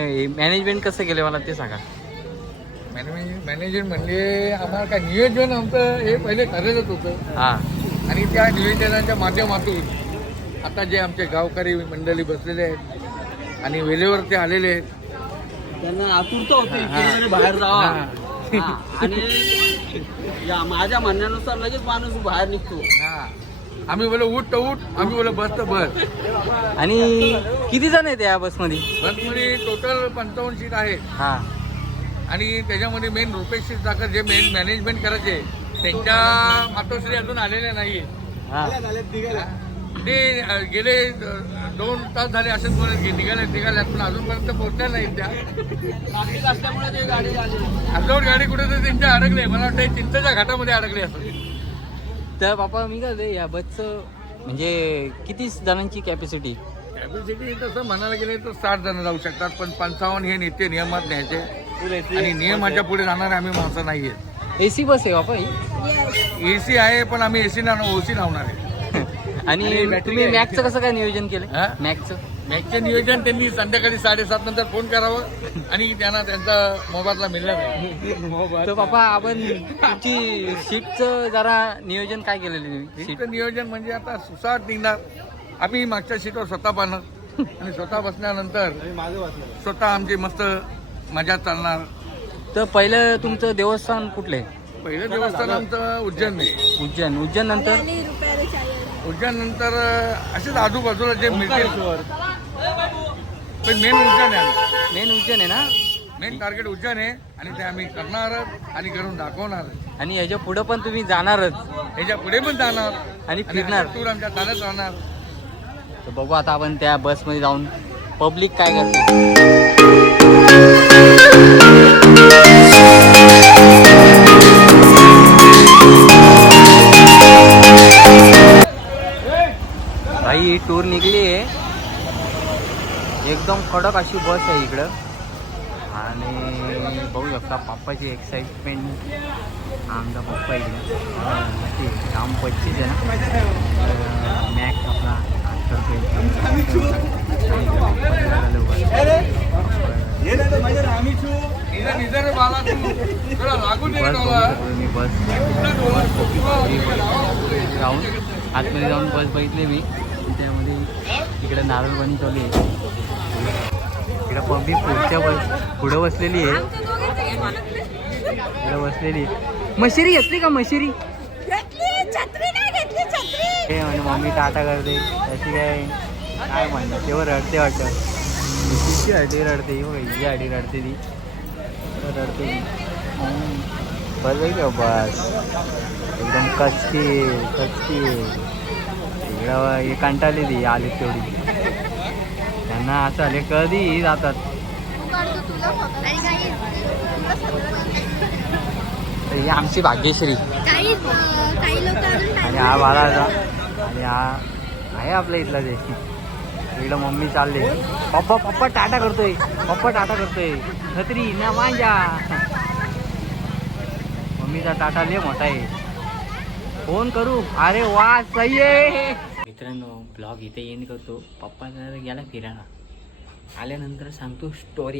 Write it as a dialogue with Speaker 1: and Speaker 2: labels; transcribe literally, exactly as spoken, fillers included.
Speaker 1: Management कसं केलं मला ते सांगा.
Speaker 2: मॅनेज मॅनेजमेंट म्हणजे आम्हाला काय नियोजन आमचं हे पहिले ठरलेलंच होतं.
Speaker 1: हां
Speaker 2: आणि त्या नियोजनाच्या माध्यमातून आता जे आमचे गावकरी मंडळी बसलेले आहेत आणि वेळेवर ते आलेले आहेत,
Speaker 3: त्यांना आतुरता होती इकडे बाहेर जावा. हा, आणि या माझ्या म्हणण्यानुसार लगेच माणूस बाहेर निघतो.
Speaker 2: हा आम्ही बोलो उठ तर उठ, आम्ही बोलो बस तर बस.
Speaker 1: आणि किती जण आहेत या बसमध्ये?
Speaker 2: बसमध्ये टोटल पंचावन्न सीट आहे.
Speaker 1: हां
Speaker 2: आणि त्याच्यामध्ये मेन रुपेश जाकर जे मेन मॅनेजमेंट करायचे त्यांच्या मातोश्री अजून आलेल्या नाही.
Speaker 1: हां
Speaker 2: ते गेले दोन तास झाले असेच म्हणत निघाले निघाल्यात पण अजूनपर्यंत पोहोचल्या नाहीत. त्या
Speaker 3: ट्रॅफिक असल्यामुळे ते गाडी आली.
Speaker 2: अर्धवट गाडी कुठे तर त्यांच्या अडकले, मला वाटतं चिंतेच्या घाटामध्ये अडकले असं.
Speaker 1: तर बापा मी काय या बसचं म्हणजे किती जणांची कॅपॅसिटी?
Speaker 2: कॅपॅसिटी तसं म्हणायला गेले तर साठ जण जाऊ शकतात, पण पंचावन्न हे नेते नियमात न्यायचे आणि नियमाच्या पुढे जाणारे आम्ही माणसं नाहीये.
Speaker 1: एसी बस आहे बापा ही?
Speaker 2: एसी आहे पण आम्ही एसी ना ओसी लावणार आहे.
Speaker 1: आणि तुम्ही मॅक्सचं कसं काय नियोजन केलं?
Speaker 2: हा?
Speaker 1: मॅक्सचं
Speaker 2: मॅचचे नियोजन त्यांनी संध्याकाळी साडेसात नंतर फोन करावं आणि त्यांना त्यांचा मोबाईलला मिळला नाही.
Speaker 1: तर बापा आपण तुमची सीटचं जरा नियोजन काय केलेलं तुम्ही?
Speaker 2: सीटचं नियोजन म्हणजे आता सुसाट निघणार. आम्ही मागच्या सीटवर स्वतः पाहणार आणि स्वतः बसल्यानंतर स्वतः आमची मस्त मजा चालणार.
Speaker 1: तर पहिलं तुमचं देवस्थान कुठलं आहे?
Speaker 2: पहिलं देवस्थान आमचं उज्जैन आहे.
Speaker 1: उज्जैन. उज्जैन नंतर
Speaker 2: उज्जैन नंतर असेच आजूबाजूला जे मिळतील पण मेन उज्जैन आहे.
Speaker 1: मेन उज्जैन आहे ना?
Speaker 2: मेन टार्गेट उज्जैन आहे आणि ते आम्ही करणार आणि करून दाखवणार.
Speaker 1: आणि याच्या पुढे पण तुम्ही जाणारच,
Speaker 2: याच्या पुढे पण जाणार
Speaker 1: आणि फिरणार.
Speaker 2: टूर आमच्या चालत राहणार.
Speaker 1: तर बघू आता आपण त्या बसमध्ये जाऊन पब्लिक काय करते. भाई टूर निघली आहे, एकदम कडक अशी बस आहे इकडं. आणि बघू शकता पप्पाची एक्साइटमेंट. आमचा पप्पा इकडे काम पच्चीस आहे ना, मॅक्स आपला मी बस जाऊन आतमध्ये जाऊन बस बघितली मी. त्यामध्ये इकडे नारळवाणी चालू आहे. इकडे पब्बी पुढच्या बस पुढं बसलेली आहे. पुढं बसलेली मशिरी घेतली का? मशिरी हे म्हणजे मम्मी टाटा करते त्याची काय काय म्हणतात तेव्हा रडते वाटतं. तिची हड्डी रडते, हो हिची हड्डी रडते ती रडते. बस आहे का बस एकदम कचकी कचकी. इकडं हे कंटाळली ती आली तेवढी. त्यांना असं आले कधी जातात. ही आमची भाग्यश्री आणि हा बाळाचा आणि हा आहे आपल्या इथला ते. इकडं मम्मी चालले. पप्पा पप्पा टाटा करतोय, पप्पा टाटा करतोय. छत्री ना मांजा. मम्मीचा टाटा लय मोठा आहे. फोन करू? अरे वा सही आहे. मित्रांनो ब्लॉग इथे एंड करतो. पप्पा जर गेला फिरायला, आल्यानंतर सांगतो स्टोरी.